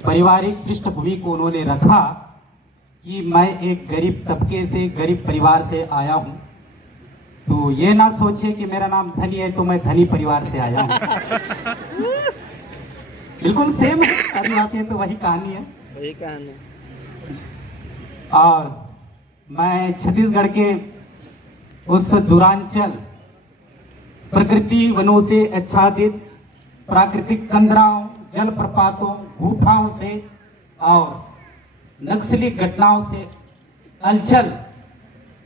पारिवारिक पृष्ठभूमि को उन्होंने रखा कि मैं एक गरीब तबके से, गरीब परिवार से आया हूं, तो ये ना सोचे कि मेरा नाम धनी है तो मैं धनी परिवार से आया हूं। बिल्कुल सेम है, आदिवासी है तो वही कहानी है, वही कहानी। और मैं छत्तीसगढ़ के उस दूरांचल प्रकृति वनों से आच्छादित प्राकृतिक कंदराओं, जलप्रपातों, गुफाओं से और नक्सली घटनाओं से अलचल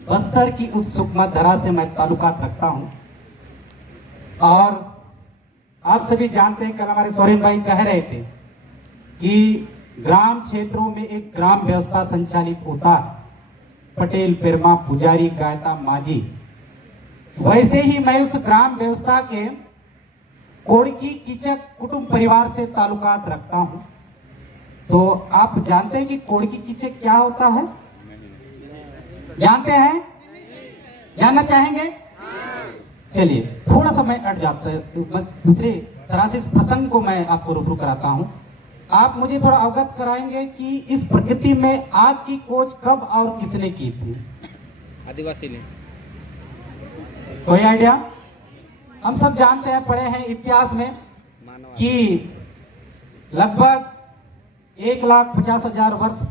बस्तर की उस सुकमा धरा से मैं ताल्लुकात रखता हूं। और आप सभी जानते हैं, कल हमारे सोरेन भाई कह रहे थे कि ग्राम क्षेत्रों में एक ग्राम व्यवस्था संचालित होता है, पटेल, पेरमा, पुजारी, गायता, माझी। वैसे ही मैं उस ग्राम व्यवस्था के कोड़की कीचक कुटुंब परिवार से ताल्लुकात रखता हूं। तो आप जानते हैं कि कोड़की कीचक क्या होता है? जानते हैं? जानना चाहेंगे? चलिए, थोड़ा सा मैं अट जाता है, तो मैं दूसरे तरह से इस प्रसंग को मैं आपको रूबरू कराता हूं। आप मुझे थोड़ा अवगत कराएंगे कि इस प्रकृति में आग की खोज कब और किसने की थी? आदिवासी ने। कोई आइडिया? हम सब जानते हैं, पढ़े हैं इतिहास में कि लगभग 1,50,000 वर्ष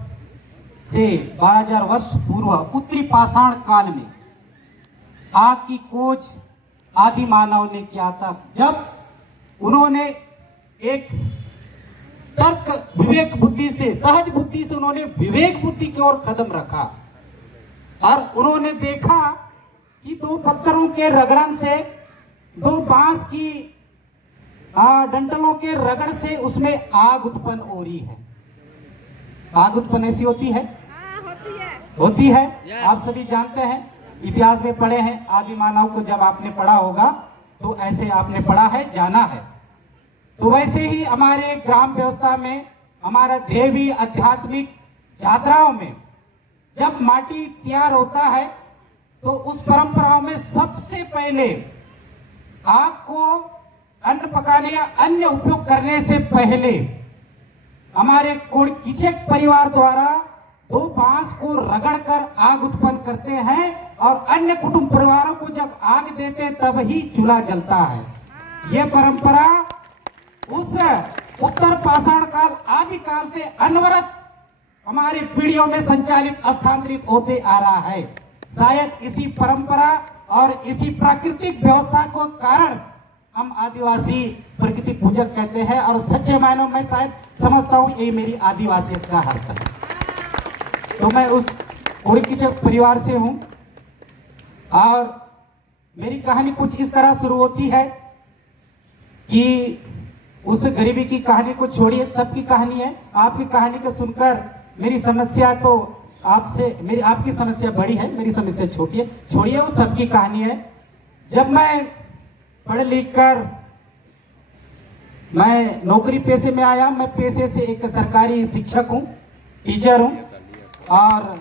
से 12,000 वर्ष पूर्व उत्तरी पाषाण काल में आग की खोज आदि मानव ने किया था, जब उन्होंने एक तर्क विवेक बुद्धि से, सहज बुद्धि से उन्होंने विवेक बुद्धि की ओर कदम रखा और उन्होंने देखा कि दो पत्थरों के रगड़न से, दो बांस की डंठलों के रगड़ से उसमें आग उत्पन्न हो रही है। आग उत्पन्न ऐसी होती है? होती है। आप सभी जानते हैं, इतिहास में पढ़े हैं, आदि मानव को जब आपने पढ़ा होगा तो ऐसे आपने पढ़ा है, जाना है। तो वैसे ही हमारे ग्राम व्यवस्था में, हमारा देवी आध्यात्मिक यात्राओं में जब माटी तैयार होता है तो उस परंपराओं में सबसे पहले आग को अन्न पकाने या अन्य उपयोग करने से पहले हमारे कीचक परिवार द्वारा दो बांस को रगड़कर आग उत्पन्न करते हैं और अन्य कुटुंब परिवारों को जब आग देते तब ही चूल्हा जलता है। यह परंपरा उस उत्तर पाषाण काल आदि काल से अनवरत हमारी पीढ़ियों में संचालित, स्थानांतरित होते आ रहा है। शायद इसी परंपरा और इसी प्राकृतिक व्यवस्था को कारण हम आदिवासी प्रकृति पूजक कहते हैं और सच्चे मायनों में शायद समझता हूं ये मेरी आदिवासियत का हक है। तो मैं उस कोड़की परिवार से हूं और मेरी कहानी कुछ इस तरह शुरू होती है कि उस गरीबी की कहानी को छोड़िए, सबकी कहानी है। आपकी कहानी को सुनकर मेरी समस्या तो आपसे आपकी समस्या बड़ी है, मेरी समस्या छोटी है, छोड़िए, वो सबकी कहानी है। जब मैं पढ़ लिख कर मैं नौकरी पेशे में आया, मैं पेशे से एक सरकारी शिक्षक हूं, टीचर हूं, और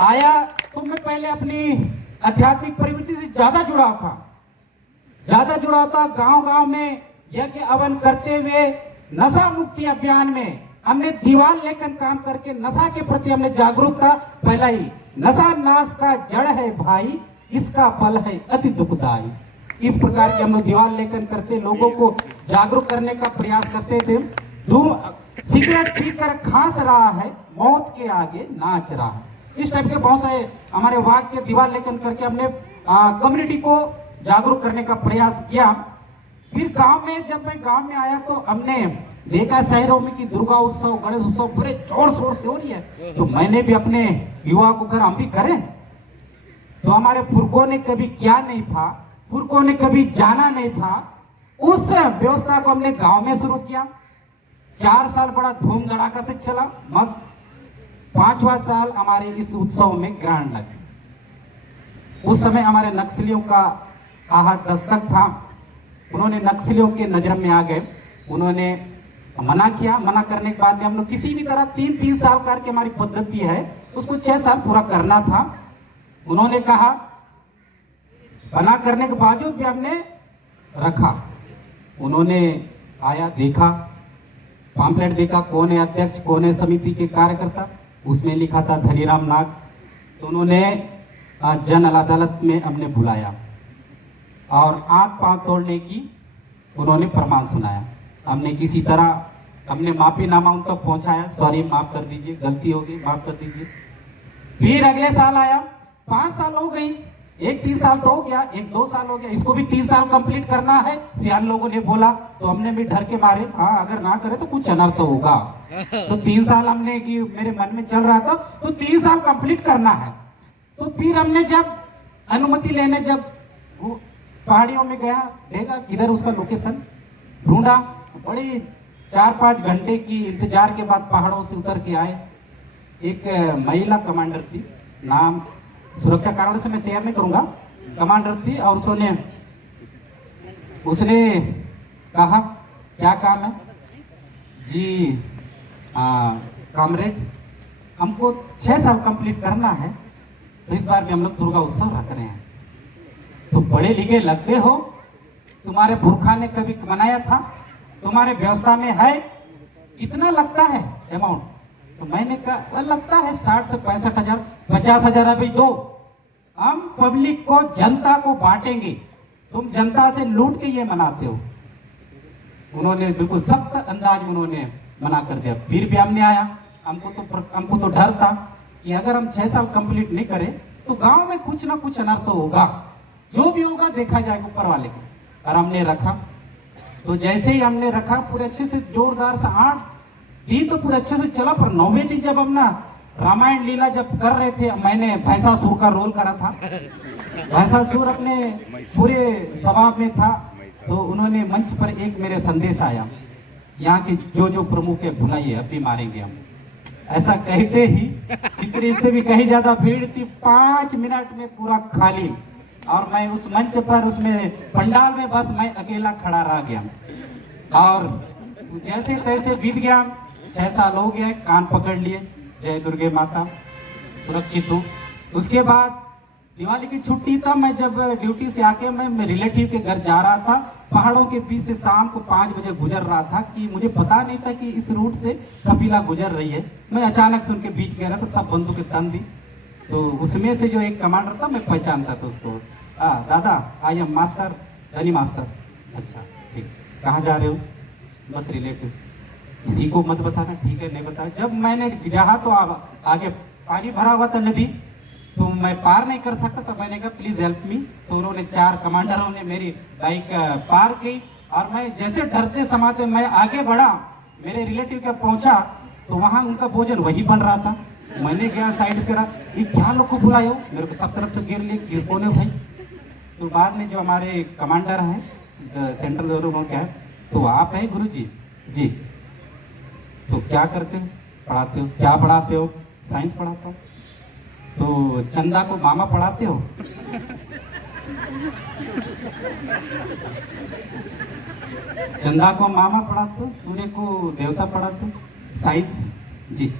आया तो मैं पहले अपनी आध्यात्मिक प्रवृत्ति से ज्यादा जुड़ाव था। गांव-गांव में यज्ञ हवन करते हुए नशा मुक्ति अभियान में हमने दीवार लेकर काम करके नशा के प्रति हमने जागरूकता फैलाई। नशा नाश का जड़ है भाई, इसका फल है अति दुखदाई। इस प्रकार के हम लोग दीवार लेकर करते, लोगों को जागरूक करने का प्रयास करते थे। सिगरेट पीकर खांस रहा है, मौत के आगे नाच रहा है। इस टाइप के बहुत सारे हमारे वाक्य दीवार लेकर करके हमने कम्युनिटी को जागरूक करने का प्रयास किया। फिर गांव में, जब मैं गांव में आया तो हमने देखा शहरों में कि दुर्गा उत्सव, गणेश उत्सव बड़े जोर शोर से हो रही है, तो मैंने भी अपने युवा को कर हम भी करें। तो हमारे पुरखों ने कभी किया नहीं था, पुरखों ने कभी जाना नहीं था, उस व्यवस्था को हमने गांव में शुरू किया। 4 साल बड़ा धूम धड़ाका से चला, मस्त। 5वां साल हमारे इस उत्सव में ग्रहण लगे। उस समय हमारे नक्सलियों का आहत दस्तक था। उन्होंने नक्सलियों के नजर में आ गए, उन्होंने मना किया। मना करने के बाद में हम लोग किसी भी तरह 3-3 साल करके हमारी पद्धति है, उसको 6 साल पूरा करना था। उन्होंने कहा, मना करने के बावजूद भी हमने रखा। उन्होंने आया, देखा, पॉम्पलेट देखा कौन है अध्यक्ष, कौन है समिति के कार्यकर्ता, उसमें लिखा था धनीराम नाग। तो उन्होंने जन अदालत में हमने बुलाया और आंख पांव तोड़ने की उन्होंने प्रमाण सुनाया। हमने किसी तरह हमने माफीनामा उन तक पहुंचाया, सॉरी माफ कर दीजिए, गलती हो गई, माफ कर दीजिए। फिर अगले साल आया, 5 साल हो गई, एक 3 साल तो हो गया, एक 2 साल हो गया, इसको भी 3 साल कंप्लीट करना है। सियान लोगों ने बोला तो हमने भी डर के मारे, हाँ अगर ना करे तो कुछ अनर्थ तो होगा। तो 3 साल हमने कि मेरे मन में चल रहा था तो 3 साल कंप्लीट करना है। तो फिर हमने जब अनुमति लेने जब पहाड़ियों में गया, देखा किधर उसका लोकेशन ढूंढा, बड़ी 4-5 घंटे की इंतजार के बाद पहाड़ों से उतर के आए। एक महिला कमांडर थी, नाम सुरक्षा कारणों से मैं शेयर नहीं करूंगा, कमांडर थी। और उसने कहा क्या काम है जी? कॉमरेड हमको 6 साल कंप्लीट करना है, तो इस बार भी हम लोग दुर्गा उत्सव रख रहे हैं। तो पढ़े लिखे लगते हो, तुम्हारे पुरखा ने कभी मनाया था, तुम्हारे व्यवस्था में है, कितना लगता है अमाउंट? तो मैंने कहा लगता है 60 से 65 हजार, 50 हजार अभी दो, हम पब्लिक को जनता को बांटेंगे, तुम जनता से लूट के ये मनाते हो। उन्होंने बिल्कुल सख्त अंदाज में उन्होंने मना कर दिया। फिर भी हमने आया, हमको तो डर था कि अगर हम 6 साल कंप्लीट नहीं करें तो गांव में कुछ ना कुछ अनर्थ तो होगा, जो भी होगा देखा जाएगा ऊपर वाले को। और हमने रखा, तो जैसे ही हमने रखा पूरे अच्छे से जोरदार से 8 दिन तो पूरे अच्छे से चला। पर 9वें दिन जब हम ना रामायण लीला जब कर रहे थे, मैंने भैंसासुर का रोल करा था, भैंसासुर अपने पूरे सभा में था। तो उन्होंने मंच पर एक मेरे संदेश आया, यहाँ के जो प्रमुख है बुलाइए, अब भी मारेंगे हम। ऐसा कहते ही चित्र से भी कहीं ज्यादा भीड़ थी, 5 मिनट में पूरा खाली, और मैं उस मंच पर उसमें पंडाल में बस मैं अकेला खड़ा रह गया। और जैसे तैसे बीत गया, 6 साल हो गए, कान पकड़ लिए, जय दुर्गे माता, सुरक्षित हूँ। उसके बाद दिवाली की छुट्टी था, मैं जब ड्यूटी से आके मैं रिलेटिव के घर जा रहा था, पहाड़ों के बीच से शाम को 5 बजे गुजर रहा था कि मुझे पता नहीं था कि इस रूट से कपिला गुजर रही है। मैं अचानक से उनके बीच गया था, सब बंदूकें तन दी। तो उसमें से जो एक कमांडर था, मैं पहचानता था उसको। दादा आई एम मास्टर, धनी मास्टर। अच्छा ठीक, कहाँ जा रहे हो? बस रिलेटिव। किसी को मत बताना, ठीक है नहीं बताया। जब मैंने जहाँ तो आगे पानी भरा हुआ था नदी, तो मैं पार नहीं कर सकता था, मैंने कहा प्लीज हेल्प मी। तो उन्होंने 4 कमांडरों ने मेरी बाइक पार की, और मैं जैसे डरते समाते मैं आगे बढ़ा, मेरे रिलेटिव के पहुंचा तो वहां उनका भोजन वही बन रहा था। मैंने गया साइड करा, ये क्या लोग को बुलाए हो? मेरे को सब तरफ से घेर लिए, कौन है भाई? तो बाद में जो हमारे कमांडर हैं सेंट्रल गवर्नमेंट क्या है, तो आप है गुरु जी? जी। तो क्या करते हो? पढ़ाते हो? क्या पढ़ाते हो? साइंस पढ़ाता हूँ। तो चंदा को मामा पढ़ाते हो? चंदा को मामा पढ़ाते हो, सूर्य को देवता पढ़ाते हो, साइंस जी।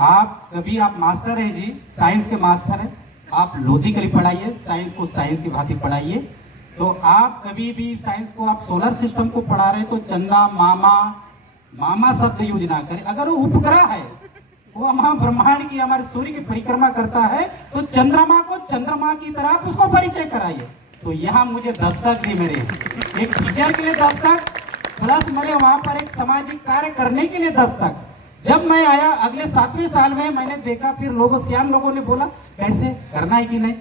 आप मास्टर है जी, साइंस के मास्टर है, आप लॉजिकली पढ़ाइए, साइंस को साइंस की भांति पढ़ाइए। तो आप कभी भी साइंस को आप सोलर सिस्टम को पढ़ा रहे तो चंदा मामा शब्द यूज ना करें। अगर वो उपग्रह है, वो हमारे ब्रह्मांड की, हमारे सूर्य की परिक्रमा करता है, तो चंद्रमा को चंद्रमा की तरह आप उसको परिचय कराइए। तो यहाँ मुझे दस्तक दी, मेरे एक टीचर के लिए दस्तक, प्लस मेरे वहां पर एक सामाजिक कार्य करने के लिए दस्तक। जब मैं आया अगले 7वें साल में, मैंने देखा फिर लोगों, सियान लोगों ने बोला कैसे करना है कि नहीं,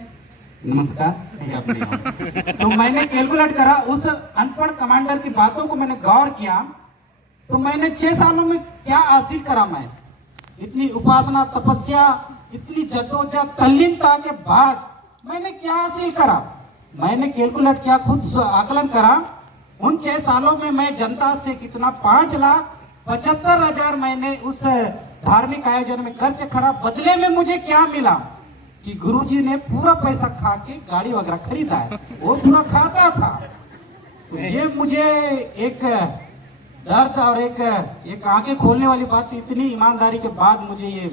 नमस्कार तो मैंने कैलकुलेट करा, उस अनपढ़ कमांडर की बातों को मैंने गौर किया, तो मैंने 6 सालों में क्या हासिल करा। मैं इतनी उपासना, तपस्या, इतनी जद्दोजहद, तल्लीनता के बाद मैंने क्या हासिल करा। मैंने कैलकुलेट किया, खुद आकलन करा, उन 6 सालों में मैं जनता से कितना 5,75,000 मैंने उस धार्मिक आयोजन में खर्च करा। बदले में मुझे क्या मिला कि गुरुजी ने पूरा पैसा खा के गाड़ी वगैरह खरीदा है, वो पूरा खाता था। तो ये मुझे एक दर्द और एक आंखें खोलने वाली बात, इतनी ईमानदारी के बाद मुझे ये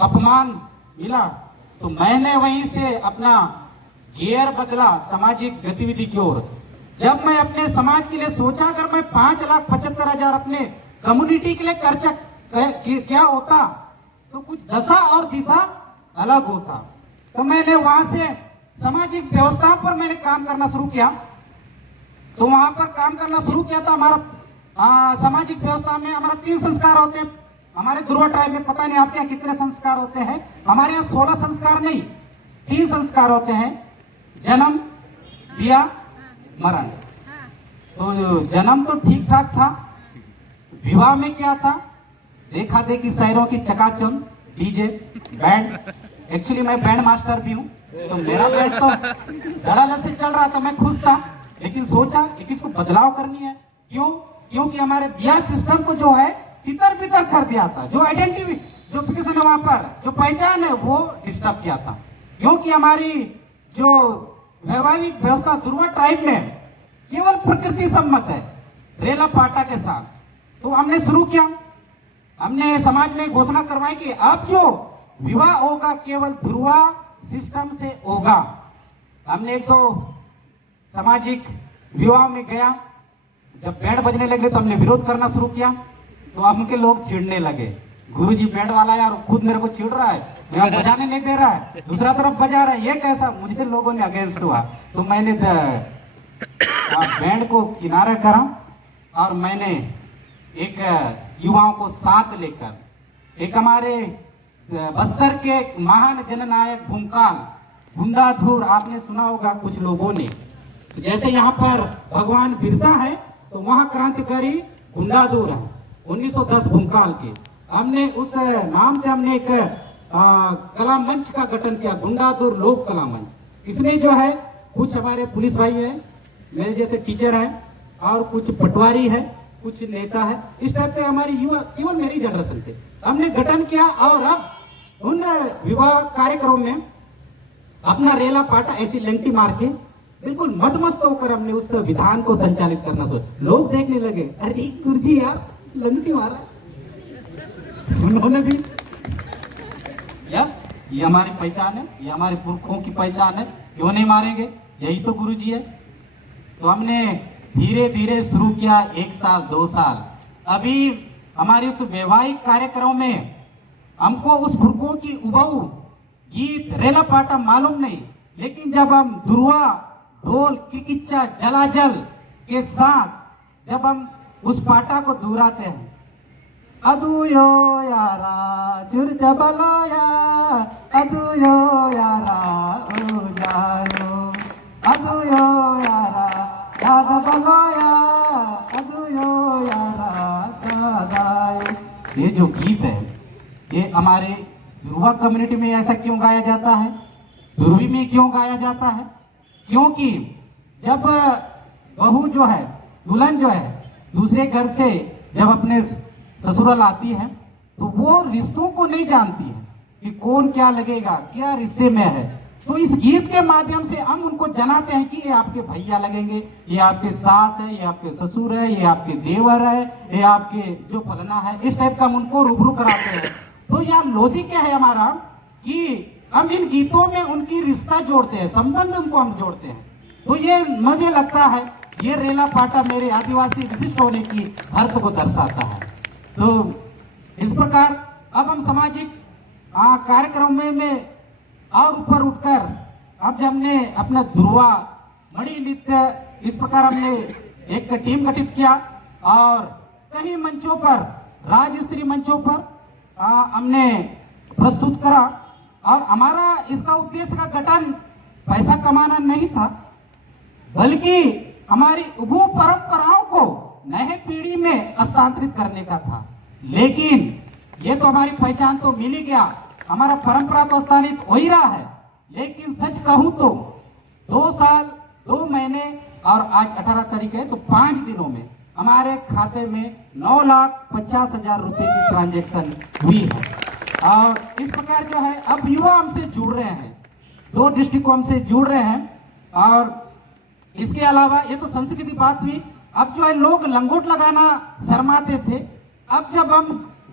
अपमान मिला। तो मैंने वहीं से अपना गियर बदला सामाजिक गतिविधि की ओर। जब मैं अपने समाज के लिए सोचा, अगर मैं 5,75,000 अपने कम्युनिटी के लिए खर्चा क्या होता तो कुछ दशा और दिशा अलग होता। तो मैंने वहां से सामाजिक व्यवस्था पर मैंने काम करना शुरू किया। तो वहां पर काम करना शुरू किया था। हमारा सामाजिक व्यवस्था में हमारा 3 संस्कार होते हैं। हमारे दुर्वा ट्राइब में पता नहीं आपके यहाँ कितने संस्कार होते हैं, हमारे यहाँ 16 संस्कार नहीं, 3 संस्कार होते हैं, जन्म, बिया, मरण। तो जन्म तो ठीक ठाक था, विवाह में क्या था, देखा देखी शहरों की चकाचौंध, डीजे, बैंड। एक्चुअली मैं बैंड मास्टर भी हूँ, तो मेरा बैंड तो धड़ाधड़ से चल रहा था, मैं खुश था। लेकिन सोचा कि इसको बदलाव करनी है। क्यों? क्योंकि हमारे बिया सिस्टम को जो है तितर बितर कर दिया था। जो आइडेंटिटी, जो है वहां पर जो पहचान है वो डिस्टर्ब किया था। क्योंकि हमारी जो वैवाहिक व्यवस्था दुर्वा ट्राइब में केवल प्रकृति सम्मत है, रेला पाटा के साथ। तो हमने शुरू किया, हमने समाज में घोषणा करवाई कि अब जो विवाह होगा केवल ध्रुवा सिस्टम से होगा। हमने एक तो सामाजिक विवाह में गया, जब बैंड बजने लगे तो हमने विरोध करना शुरू किया। तो हमके लोग चिढ़ने लगे, गुरुजी बैंड वाला यार खुद मेरे को चिढ़ रहा है, मेरा बजाने नहीं दे रहा है, दूसरा तरफ बजा रहा है, ये कैसा। मुझे लोगों ने अगेंस्ट हुआ, तो मैंने बैंड को किनारा करा और मैंने एक युवाओं को साथ लेकर एक हमारे बस्तर के महान जननायक भूमकाल गुंडाधुर, आपने सुना होगा कुछ लोगों ने, जैसे यहाँ पर भगवान बिरसा है तो वहाँ क्रांतिकारी गुंडाधुर है 1910 भूमकाल के। हमने उस नाम से हमने एक कला मंच का गठन किया, गुंडाधुर लोक कला मंच। इसमें जो है कुछ हमारे पुलिस भाई है, मेरे जैसे टीचर है, और कुछ पटवारी है, कुछ नेता है, इस टाइप के हमारी युवा केवल मेरी जनरेशन के हमने गठन किया। और अब उन विवाह कार्यक्रम में अपना रेला पाटा ऐसी लंटी मार के बिल्कुल मदमस्त होकर हमने उस विधान को संचालित करना सोचा। लोग देखने लगे, अरे गुरुजी यार लंटी मारा। उन्होंने भी यस, ये हमारी पहचान है, ये हमारे पुरखों की पहचान है, क्यों नहीं मारेंगे, यही तो गुरुजी है। तो हमने धीरे धीरे शुरू किया, 1 साल 2 साल। अभी हमारे इस वैवाहिक कार्यक्रम में हमको उस पुरखों की उबाऊ गीत रेला पाटा मालूम नहीं, लेकिन जब हम दुर्वा ढोल किकिच्चा जलाजल के साथ जब हम उस पाटा को दोहराते हैं, अदुयो यारा चुर जबलोया, अदुयो यारा ओ जायो, अदुयो यारा दादा बलोया, अदुयो यारा दादायो। ये जो गीत है ये हमारे दुर्वा कम्युनिटी में ऐसा क्यों गाया जाता है, दुर्वी में क्यों गाया जाता है? क्योंकि जब बहू जो है, दुल्हन जो है, दूसरे घर से जब अपने ससुराल आती है तो वो रिश्तों को नहीं जानती है कि कौन क्या लगेगा, क्या रिश्ते में है। तो इस गीत के माध्यम से हम उनको जनाते हैं कि ये आपके भैया लगेंगे, ये आपके सास है, ये आपके ससुर है, ये आपके देवर है, ये आपके जो फलना है। इस टाइप का हम उनको रूबरू कराते हैं। तो यहाँ लॉजिक क्या है हमारा कि हम इन गीतों में उनकी रिश्ता जोड़ते हैं, संबंध उनको हम जोड़ते हैं। तो ये मुझे लगता है ये रेला पाटा मेरे आदिवासी विशिष्ट होने की अर्थ को दर्शाता है। तो इस प्रकार अब हम सामाजिक कार्यक्रम में और ऊपर उठकर अब जब हमने अपना दुर्वा मणि नृत्य इस प्रकार हमने एक टीम गठित किया और कई मंचों पर, राज्य स्तरीय मंचों पर हमने प्रस्तुत करा। और हमारा इसका उद्देश्य का गठन पैसा कमाना नहीं था, बल्कि हमारी उभू परंपराओं को नए पीढ़ी में हस्तांतरित करने का था। लेकिन ये तो हमारी पहचान तो मिल ही गया, हमारा परंपरा तो हस्तांतरित हो ही रहा है। लेकिन सच कहूं तो 2 साल 2 महीने और आज 18 तारीख है, तो 5 दिनों में हमारे खाते में 9,50,000 रुपए की ट्रांजैक्शन हुई है। और इस प्रकार जो है अब युवा हमसे जुड़ रहे हैं, 2 डिस्ट्रिक्ट हमसे जुड़ रहे हैं। और इसके अलावा ये तो संस्कृति बात हुई। अब जो है लोग लंगोट लगाना शर्माते थे, अब जब हम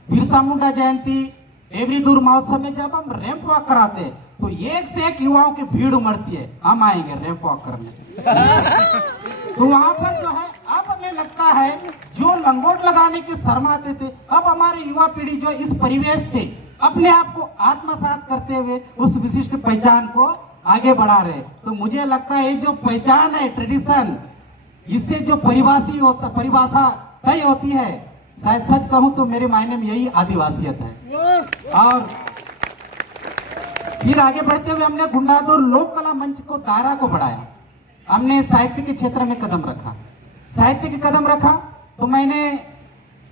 बिरसा मुंडा जयंती, एवरी दूर महोत्सव में जब हम रैंप वॉक कराते हैं तो एक से एक युवाओं की भीड़ उमड़ती है, हम आएंगे रैंप वॉक करने। तो वहां पर जो है अब हमें लगता है जो लंगोट लगाने के शर्माते थे, अब हमारी युवा पीढ़ी जो इस परिवेश से अपने आप को आत्मसात करते हुए उस विशिष्ट पहचान को आगे बढ़ा रहे। तो मुझे लगता है ये जो पहचान है, ट्रेडिशन, इससे जो परिभाषा तय होती है, शायद सच कहूं तो मेरे मायने में यही आदिवासियत है। और फिर आगे बढ़ते हुए हमने गुंडादुर लोक कला मंच को दायरा को बढ़ाया, हमने साहित्य के क्षेत्र में कदम रखा। साहित्य के कदम रखा तो मैंने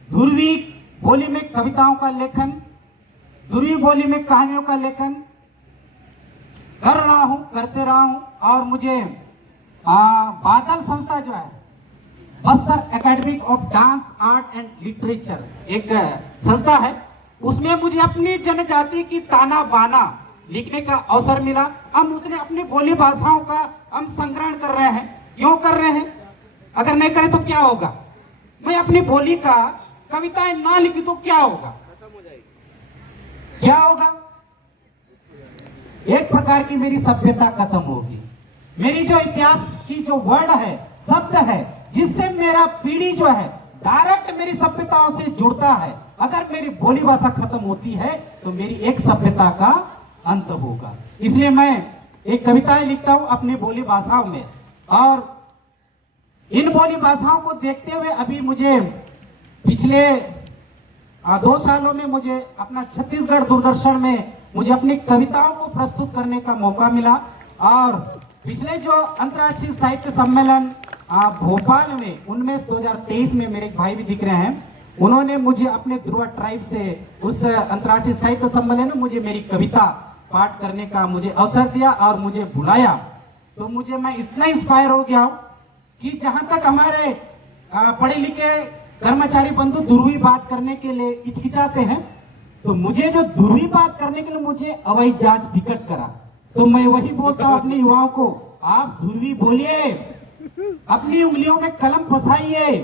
ध्रुवी बोली में कविताओं का लेखन, ध्रुवी बोली में कहानियों का लेखन कर रहा हूं, करते रहा हूं। और मुझे बादल संस्था जो है, Bastar academy of dance art and literature एक संस्था है, उसमें मुझे अपनी जनजाति की ताना बाना लिखने का अवसर मिला। हम उसने अपनी बोली भाषाओं का हम संग्रहण कर रहे हैं। क्यों कर रहे हैं? अगर नहीं करें तो क्या होगा? मैं अपनी बोली का कविताएं ना लिखी तो क्या होगा? क्या होगा? एक प्रकार की मेरी सभ्यता खत्म होगी। मेरी जो इतिहास की जो वर्ड है, शब्द है, जिससे मेरा पीढ़ी जो है डायरेक्ट मेरी सभ्यताओं से जुड़ता है, अगर मेरी बोली भाषा खत्म होती है तो मेरी एक सभ्यता का अंत होगा। इसलिए मैं एक कविताएं लिखता हूं अपनी बोली भाषाओं में। और इन बोली भाषाओं को देखते हुए अभी मुझे पिछले 2 सालों में मुझे अपना छत्तीसगढ़ दूरदर्शन में मुझे अपनी कविताओं को प्रस्तुत करने का मौका मिला। और पिछले जो अंतर्राष्ट्रीय साहित्य सम्मेलन भोपाल में 2023 में मेरे एक भाई भी दिख रहे हैं, उन्होंने मुझे अपने ध्रुव ट्राइब से उस अंतर्राष्ट्रीय साहित्य सम्मेलन में मुझे मेरी कविता पाठ करने का मुझे अवसर दिया और मुझे बुलाया। तो मुझे मैं इतना इंस्पायर हो गया हूं कि जहां तक हमारे पढ़े लिखे कर्मचारी बंधु ध्रुवी बात करने के लिए हिचकिचाते हैं, तो मुझे जो ध्रुवी बात करने के लिए मुझे हवाई जहाज टिकट करा, तो मैं वही बोलता हूं अपने युवाओं को, आप ध्रुवी बोलिए, अपनी उंगलियों में कलम फंसाइए,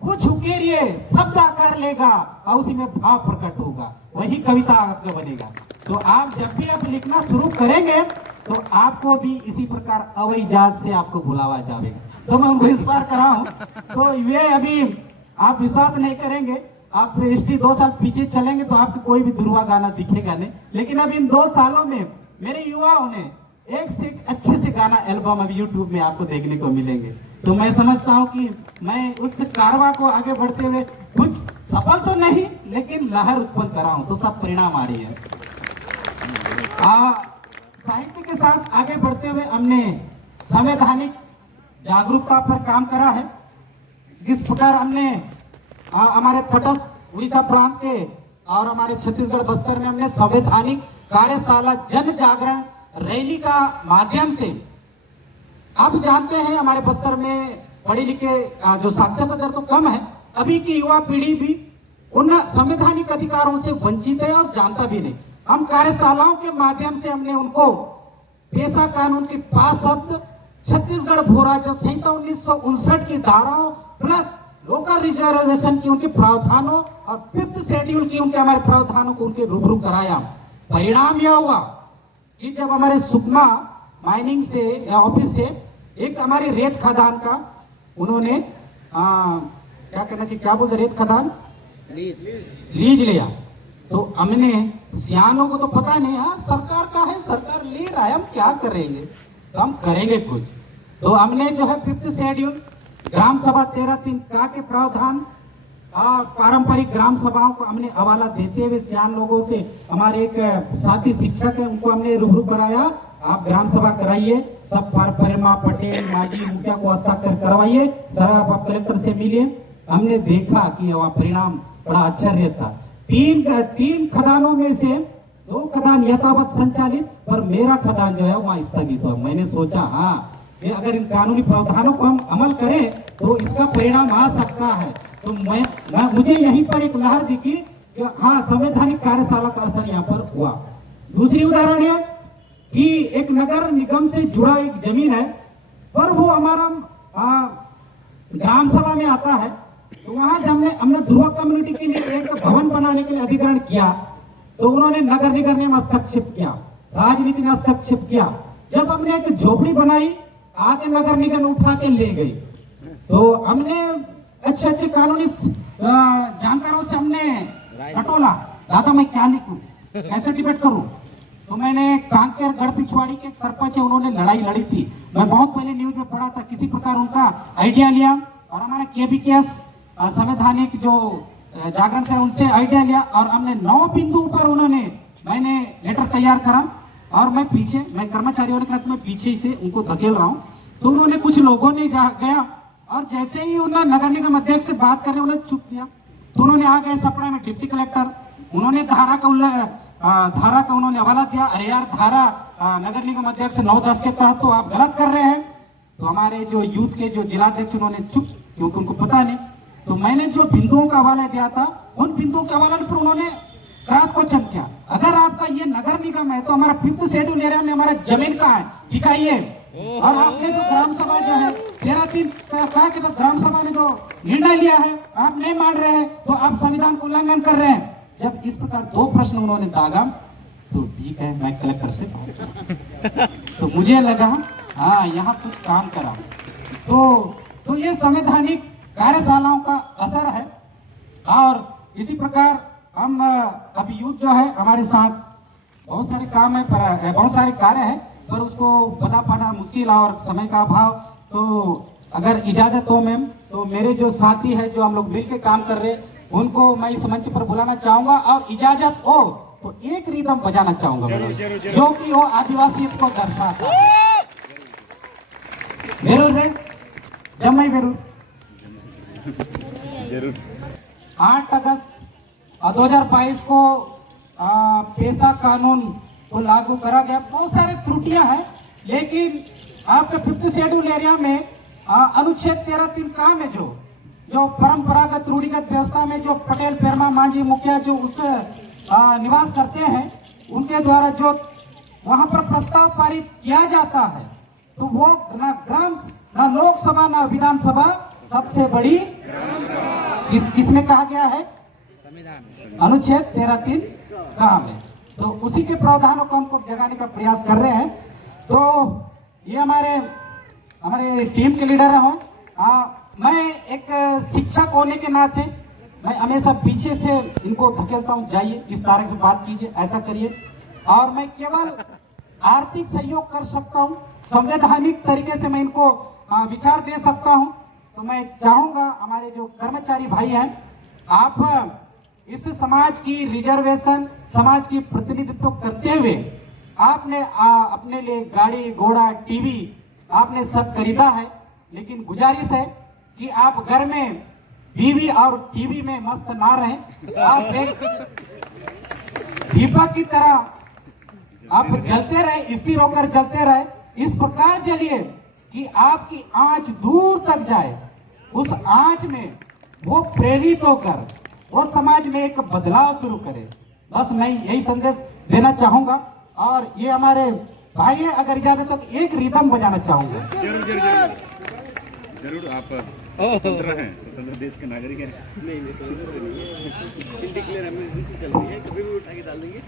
कुछ उकेरिए, शब्द आकार लेगा और उसी में भाव प्रकट होगा, वही कविता आपका बनेगा। तो आप जब भी आप लिखना शुरू करेंगे तो आपको भी इसी प्रकार हवाई जहाज से आपको बुलावा जाएगा। तो मैं उनको इस बार कराऊं तो ये अभी आप विश्वास नहीं करेंगे, आप हिस्ट्री 2 साल पीछे चलेंगे तो आपको कोई भी ध्रुवा गाना दिखेगा नहीं। लेकिन अब इन 2 सालों में मेरे युवाओं ने एक से एक अच्छे से गाना एल्बम अभी यूट्यूब में आपको देखने को मिलेंगे। तो मैं समझता हूं कि मैं उस कारवा को आगे बढ़ते हुए कुछ सफल तो नहीं लेकिन लहर उत्पन्न कर रहा हूं, तो सब परिणाम आ रही है। साहित्य के साथ आगे बढ़ते हुए हमने संवैधानिक जागरूकता पर काम करा है। जिस प्रकार हमने हमारे तटस्थ उड़ीसा प्रांत के और हमारे छत्तीसगढ़ बस्तर में हमने संवैधानिक कार्यशाला जन जागरण रैली का माध्यम से, आप जानते हैं हमारे बस्तर में पढ़े लिखे जो साक्षरता दर तो कम है, अभी की युवा पीढ़ी भी उन संवैधानिक अधिकारों से वंचित है और जानता भी नहीं। हम कार्यशालाओं के माध्यम से हमने उनको पेशा कानून के 5 शब्द, छत्तीसगढ़ भू राज्य संहिता 1959 की धाराओं प्लस लोकल रिजर्वेशन की उनके प्रावधानों और 5th शेड्यूल की उनके हमारे प्रावधानों को उनके रूबरू कराया। परिणाम यह हुआ कि जब हमारे सुकमा माइनिंग से या ऑफिस से एक हमारी रेत खदान का उन्होंने क्या कहना कि क्या बोलते, रेत खदान लीज लिया, तो हमने सियानों को तो पता नहीं, हाँ सरकार का है, सरकार ले रहा है, हम क्या करेंगे, तो हम करेंगे कुछ। तो हमने जो है 5th शेड्यूल ग्राम सभा 13(3) का के प्रावधान पारंपरिक ग्राम सभाओं को हमने हवाला देते हुए सियान लोगों से, हमारे एक साथी शिक्षक है उनको हमने रूबरू कराया, आप ग्राम सभा कराइए, सब परमा पटेल माजी मुखिया को हस्ताक्षर करवाइए, सर आप कलेक्टर से मिलिए। हमने देखा कि वहाँ परिणाम बड़ा आश्चर्य था। 3 खदानों में से 2 खदान यथावत संचालित, पर मेरा खदान जो है वहाँ स्थगित हुआ। मैंने सोचा हाँ, अगर इन कानूनी प्रावधानों को हम अमल करें तो इसका परिणाम आ सकता है। तो मुझे यहीं पर एक लहर दिखी कि हाँ, संवैधानिक कार्यशाला का असर यहाँ पर हुआ। दूसरी उदाहरण है कि एक नगर निगम से जुड़ा एक जमीन है, पर वो हमारा ग्राम सभा में आता है, तो वहां जब हमने ध्रुव कम्युनिटी के लिए एक भवन बनाने के लिए अधिग्रहण किया, तो उन्होंने नगर निगम ने हस्तक्षेप किया, राजनीति ने हस्तक्षेप किया। जब हमने एक झोपड़ी बनाई, आगे नगर निगम उठा के ले गई। तो हमने अच्छे अच्छे कानूनी जानकारों से हमने टटोला, दादा मैं क्या लिखूं, कैसे डिबेट करूं। तो मैंने कांकेर गढ़ पिछवाड़ी के एक सरपंच है, उन्होंने लड़ाई लड़ी थी। मैं बहुत पहले न्यूज में पढ़ा था, किसी प्रकार उनका आइडिया लिया और हमारे केबीकेएस संवैधानिक जो जागरण थे उनसे आइडिया लिया और हमने 9 बिंदुओं पर मैंने लेटर तैयार करा और मैं कर्मचारी होने के नाते मैं पीछे से उनको धकेल रहा हूँ। तो उन्होंने कुछ लोगों ने गया और जैसे ही उन्होंने नगर निगम अध्यक्ष से बात करने उन्होंने चुप किया। तो उन्होंने आ गए सपना में डिप्टी कलेक्टर, उन्होंने धारा का उन्होंने हवाला दिया। अरे यार धारा नगर निगम अध्यक्ष 9-10 के तहत तो आप गलत कर रहे हैं। तो हमारे जो यूथ के जो जिलाध्यक्ष उन्होंने चुप, क्योंकि उनको पता नहीं। तो मैंने जो बिंदुओं का हवाला दिया था उन बिंदुओं के हवाले पर उन्होंने क्रॉस क्वेश्चन किया। अगर आपका ये नगर निगम है तो हमारा 5th शेड्यूल एरिया में हमारा जमीन कहाँ है, दिखाइए। और आपने तो ग्राम सभा जो है 13-3 कहा कि तो ग्राम सभा ने जो निर्णय लिया है आप नहीं मान रहे हैं, तो आप संविधान का उल्लंघन कर रहे हैं। जब इस प्रकार 2 प्रश्न उन्होंने दागा तो ठीक है मैं कलेक्टर से कहूँगा। तो मुझे लगा हाँ यहाँ कुछ काम करा। तो ये संवैधानिक कार्यशालाओं का असर है। और इसी प्रकार हम अभी यूथ जो है हमारे साथ बहुत सारे काम है, पर बहुत सारे कार्य है, पर उसको बता पाना मुश्किल और समय का अभाव। तो अगर इजाजत हो मैम, तो मेरे जो साथी है जो हम लोग मिलकर काम कर रहे हैं उनको मैं इस मंच पर बुलाना चाहूंगा और इजाजत हो तो एक रिदम बजाना चाहूंगा जो कि वो आदिवासियत को दर्शाता है। बेरूर रे जम्मई बेरूर 8 अगस्त 2022 को पेशा कानून को लागू करा गया। बहुत सारे त्रुटियां हैं, लेकिन आपके 5th शेड्यूल एरिया में अनुच्छेद 13(3) काम है जो परंपरागत रूढ़िगत व्यवस्था में जो पटेल पेरमा मांझी मुखिया जो उस निवास करते हैं उनके द्वारा जो वहां पर प्रस्ताव पारित किया जाता है, तो वो ना लोकसभा ना विधानसभा सबसे बड़ी किसमें कहा गया है, अनुच्छेद 13(3) काम है। तो उसी के प्रावधानों को हमको जगाने का प्रयास कर रहे हैं। तो ये हमारे टीम के लीडर हैं। मैं एक शिक्षक होने के नाते मैं हमेशा पीछे से इनको धकेलता हूँ, जाइए इस तारीख से बात कीजिए, ऐसा करिए। और मैं केवल आर्थिक सहयोग कर सकता हूँ, संवैधानिक तरीके से मैं इनको विचार दे सकता हूँ। तो मैं चाहूंगा हमारे जो कर्मचारी भाई हैं, आप इस समाज की रिजर्वेशन, समाज की प्रतिनिधित्व करते हुए आपने अपने लिए गाड़ी घोड़ा टीवी आपने सब खरीदा है, लेकिन गुजारिश है कि आप घर में बीवी और टीवी में मस्त ना रहें। आप एक दीपक की तरह आप जलते रहे, स्थिर होकर जलते रहे, इस प्रकार जलिए कि आपकी आंच दूर तक जाए। उस आंच में वो प्रेरित होकर वो समाज में एक बदलाव शुरू करे। बस मैं यही संदेश देना चाहूंगा। और ये हमारे भाई है, अगर इजाजत हो तो एक रिदम बजाना चाहूंगा। जरूर आप स्वतंत्र हैं, स्वतंत्र देश के नागरिक हैं। नहीं स्वतंत्र नहीं है, इंडिक्लेयर इमरजेंसी चल रही है, कभी भी उठा के डाल देंगे।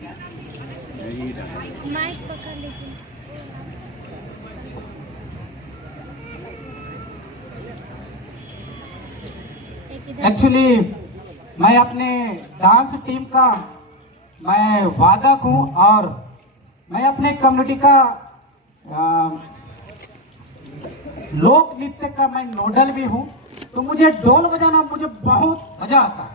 माइक पकड़ लीजिए। एक्चुअली मैं अपने डांस टीम का मैं वादक हूं और मैं अपने कम्युनिटी का लोक नृत्य का मैं नोडल भी हूं। तो मुझे ढोल बजाना मुझे बहुत मजा आता है।